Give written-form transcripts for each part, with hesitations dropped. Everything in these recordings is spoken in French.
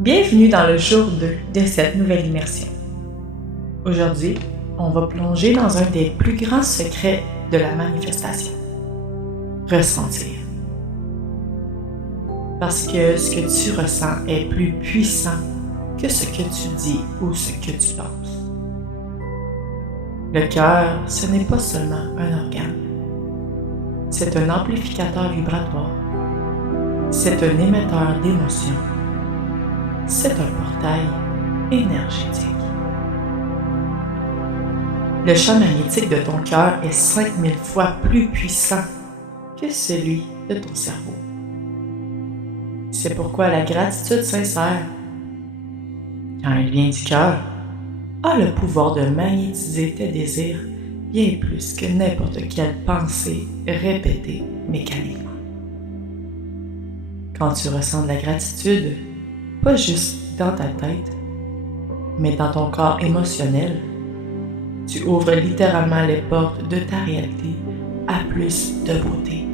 Bienvenue dans le jour 2 de cette nouvelle immersion. Aujourd'hui, on va plonger dans un des plus grands secrets de la manifestation. Ressentir. Parce que ce que tu ressens est plus puissant que ce que tu dis ou ce que tu penses. Le cœur, ce n'est pas seulement un organe. C'est un amplificateur vibratoire. C'est un émetteur d'émotions. C'est un portail énergétique. Le champ magnétique de ton cœur est 5000 fois plus puissant que celui de ton cerveau. C'est pourquoi la gratitude sincère, quand elle vient du cœur, a le pouvoir de magnétiser tes désirs bien plus que n'importe quelle pensée répétée mécaniquement. Quand tu ressens de la gratitude, pas juste dans ta tête, mais dans ton corps émotionnel, tu ouvres littéralement les portes de ta réalité à plus de beauté,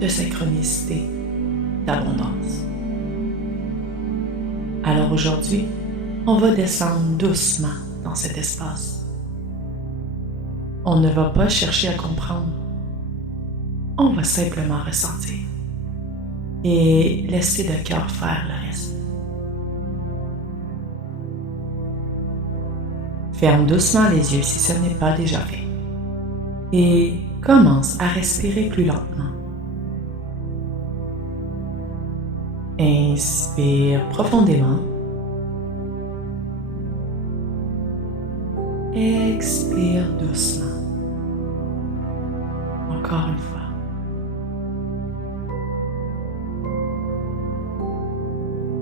de synchronicité, d'abondance. Alors aujourd'hui, on va descendre doucement dans cet espace. On ne va pas chercher à comprendre, on va simplement ressentir et laisser le cœur faire le reste. Ferme doucement les yeux si ce n'est pas déjà fait et commence à respirer plus lentement. Inspire profondément. Expire doucement. Encore une fois.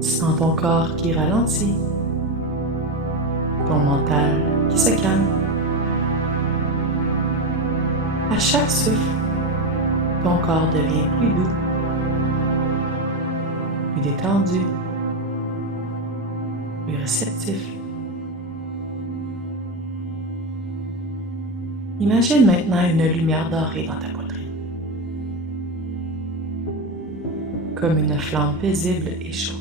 Sens ton corps qui ralentit, ton mental qui se calme. À chaque souffle, ton corps devient plus doux, plus détendu, plus réceptif. Imagine maintenant une lumière dorée dans ta poitrine, comme une flamme paisible et chaude.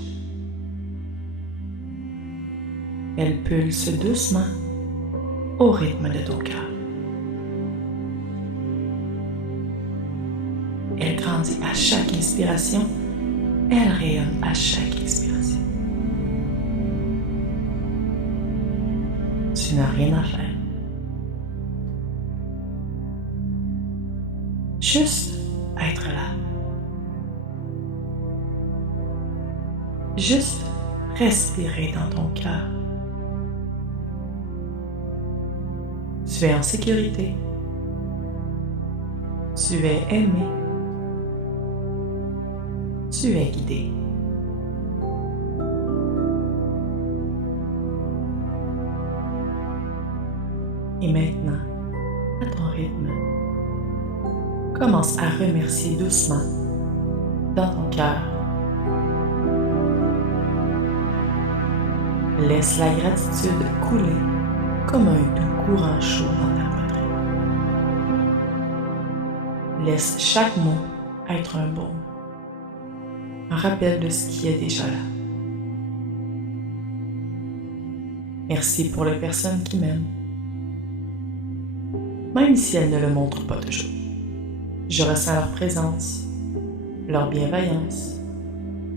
Elle pulse doucement au rythme de ton cœur. Elle grandit à chaque inspiration, elle rayonne à chaque expiration. Tu n'as rien à faire. Juste être là. Juste respirer dans ton cœur. Tu es en sécurité. Tu es aimé. Tu es guidé. Et maintenant, à ton rythme, commence à remercier doucement dans ton cœur. Laisse la gratitude couler comme un doux courant chaud dans ta poitrine. Laisse chaque mot être un baume, un rappel de ce qui est déjà là. Merci pour les personnes qui m'aiment, même si elles ne le montrent pas toujours. Je ressens leur présence, leur bienveillance,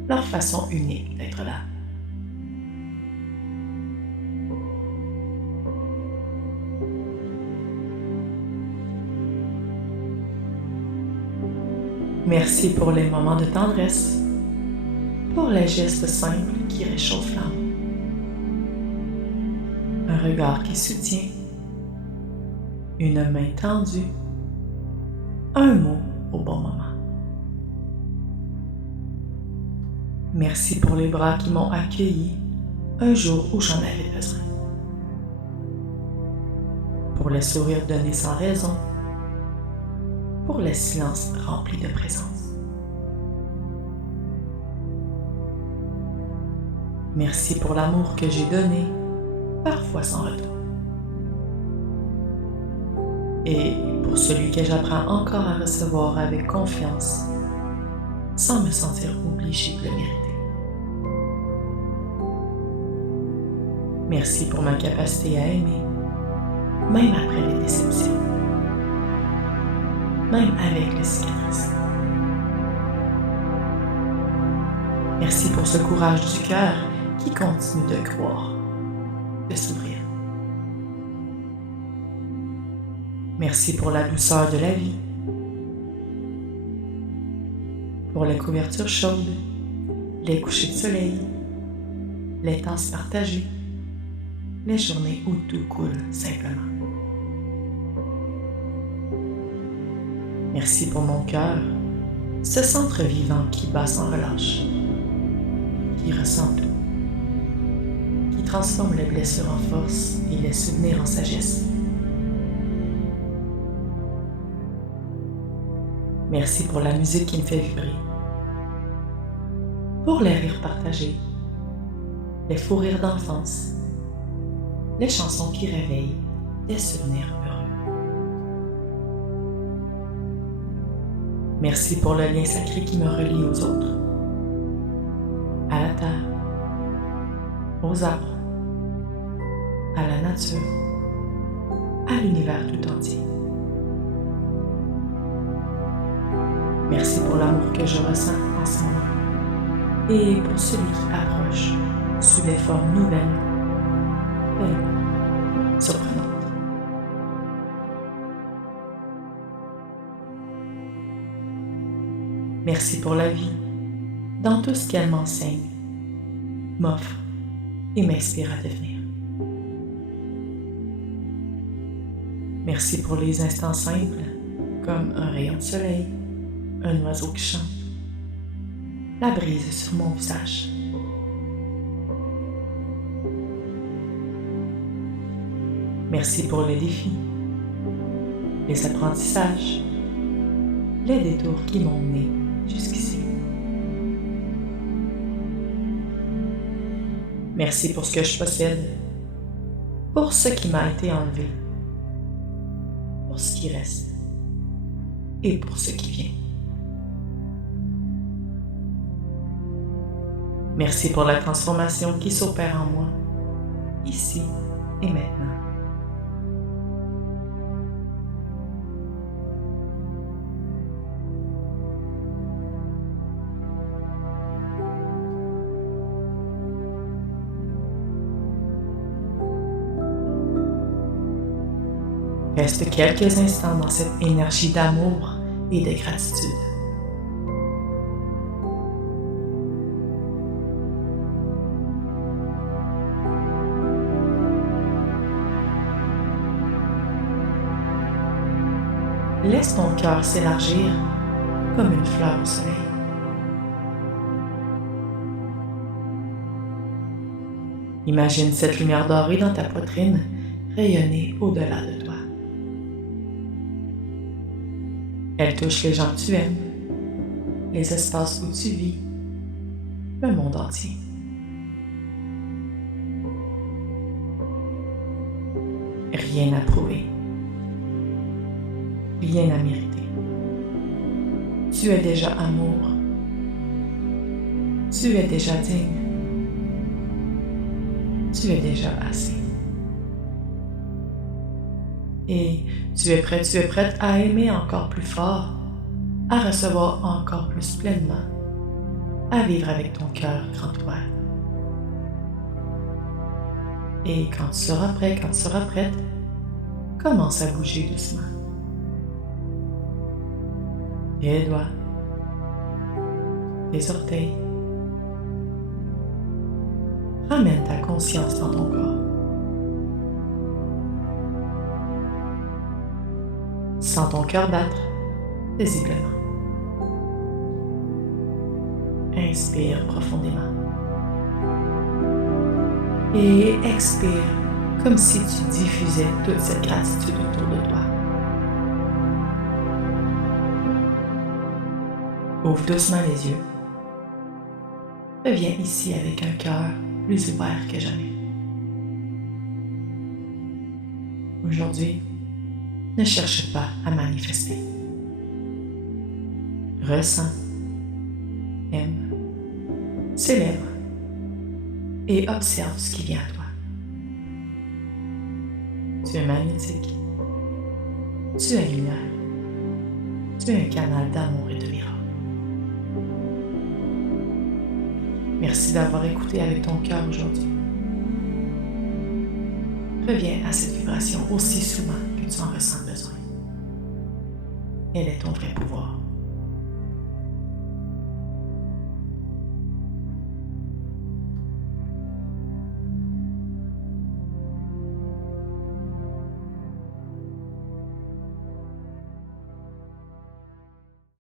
leur façon unique d'être là. Merci pour les moments de tendresse, pour les gestes simples qui réchauffent l'âme. Un regard qui soutient, une main tendue, un mot au bon moment. Merci pour les bras qui m'ont accueilli un jour où j'en avais besoin. Pour les sourires donnés sans raison, pour les silences remplis de présence. Merci pour l'amour que j'ai donné, parfois sans retour. Et pour celui que j'apprends encore à recevoir avec confiance, sans me sentir obligée de le mériter. Merci pour ma capacité à aimer, même après les déceptions, même avec les cicatrices. Merci pour ce courage du cœur qui continue de croire, de s'ouvrir. Merci pour la douceur de la vie, pour les couvertures chaudes, les couchers de soleil, les tasses partagées, les journées où tout coule simplement. Merci pour mon cœur, ce centre vivant qui bat sans relâche, qui ressent tout, qui transforme les blessures en force et les souvenirs en sagesse. Merci pour la musique qui me fait vibrer, pour les rires partagés, les fous rires d'enfance, les chansons qui réveillent des souvenirs heureux. Merci pour le lien sacré qui me relie aux autres, à la terre, aux arbres, à la nature, à l'univers tout entier. Merci pour l'amour que je ressens en ce moment et pour celui qui approche sous des formes nouvelles, belles, surprenantes. Merci pour la vie, dans tout ce qu'elle m'enseigne, m'offre et m'inspire à devenir. Merci pour les instants simples, comme un rayon de soleil, un oiseau qui chante, la brise sur mon visage. Merci pour les défis, les apprentissages, les détours qui m'ont mené jusqu'ici. Merci pour ce que je possède, pour ce qui m'a été enlevé, pour ce qui reste et pour ce qui vient. Merci pour la transformation qui s'opère en moi, ici et maintenant. Reste quelques instants dans cette énergie d'amour et de gratitude. Laisse ton cœur s'élargir comme une fleur au soleil. Imagine cette lumière dorée dans ta poitrine rayonner au-delà de toi. Elle touche les gens que tu aimes, les espaces où tu vis, le monde entier. Rien à prouver, rien à mériter. Tu es déjà amour, tu es déjà digne, tu es déjà assez. Et tu es prête à aimer encore plus fort, à recevoir encore plus pleinement, à vivre avec ton cœur grand ouvert. Et quand tu seras prêt, quand tu seras prête, commence à bouger doucement. Tes doigts, tes orteils. Ramène ta conscience dans ton corps. Sens ton cœur battre paisiblement. Inspire profondément. Et expire comme si tu diffusais toute cette gratitude autour de toi. Ouvre doucement les yeux. Reviens ici avec un cœur plus ouvert que jamais. Aujourd'hui, ne cherche pas à manifester. Ressens, aime, célèbre et observe ce qui vient à toi. Tu es magnétique. Tu es lumière. Tu es un canal d'amour et de miracle. Merci d'avoir écouté avec ton cœur aujourd'hui. Reviens à cette vibration aussi souvent que tu en ressens besoin. Elle est ton vrai pouvoir.